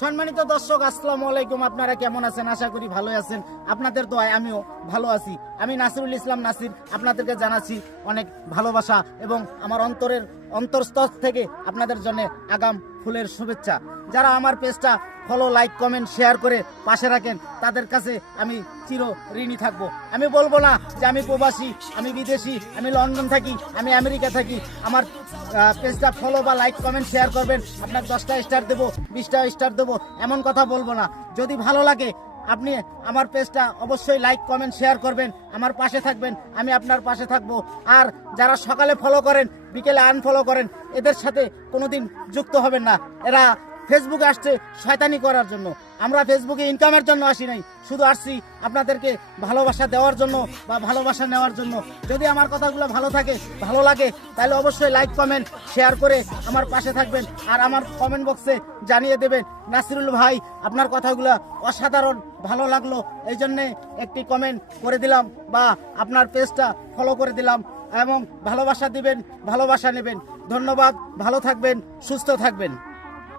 সম্মানিত দর্শক, আসসালামু আলাইকুম। আপনারা কেমন আছেন? আশা করি ভালো আছেন। আপনাদের দোয়ায় আমিও ভালো আছি। আমি নাসিরুল ইসলাম নাসির আপনাদেরকে জানাচ্ছি অনেক ভালোবাসা এবং আমার অন্তরস্থল থেকে আপনাদের জন্য আগাম ফুলের শুভেচ্ছা। যারা আমার পেজটা ফলো, লাইক, কমেন্ট, শেয়ার করে পাশে রাখেন তাদের কাছে আমি চির ঋণী থাকবো। আমি বলবো না যে আমি প্রবাসী, আমি বিদেশি, আমি লন্ডন থাকি, আমি আমেরিকা থাকি। আমার পেজটা ফলো বা লাইক, কমেন্ট, শেয়ার করবেন, আপনার 10টা স্টার দেবো, 20টা স্টার দেবো, এমন কথা বলবো না। যদি ভালো লাগে আপনি আমার পেজটা অবশ্যই লাইক, কমেন্ট, শেয়ার করবেন, আমার পাশে থাকবেন, আমি আপনার পাশে থাকবো। আর যারা সকালে ফলো করেন বিকেলে আনফলো করেন, এদের সাথে কোনোদিন যুক্ত হবেন না। এরা ফেসবুকে আসছে শয়তানি করার জন্য। আমরা ফেসবুকে ইনকামের জন্য আসি নাই, শুধু আসছি আপনাদেরকে ভালোবাসা দেওয়ার জন্য বা ভালোবাসা নেওয়ার জন্য। যদি আমার কথাগুলো ভালো লাগে তাহলে অবশ্যই লাইক, কমেন্ট, শেয়ার করে আমার পাশে থাকবেন। আর আমার কমেন্ট বক্সে জানিয়ে দেবেন, নাসিরুল ভাই আপনার কথাগুলো অসাধারণ ভালো লাগলো, এই জন্যে একটি কমেন্ট করে দিলাম বা আপনার পেজটা ফলো করে দিলাম। এবং ভালোবাসা দিবেন, ভালোবাসা নেবেন। ধন্যবাদ, ভালো থাকবেন, সুস্থ থাকবেন।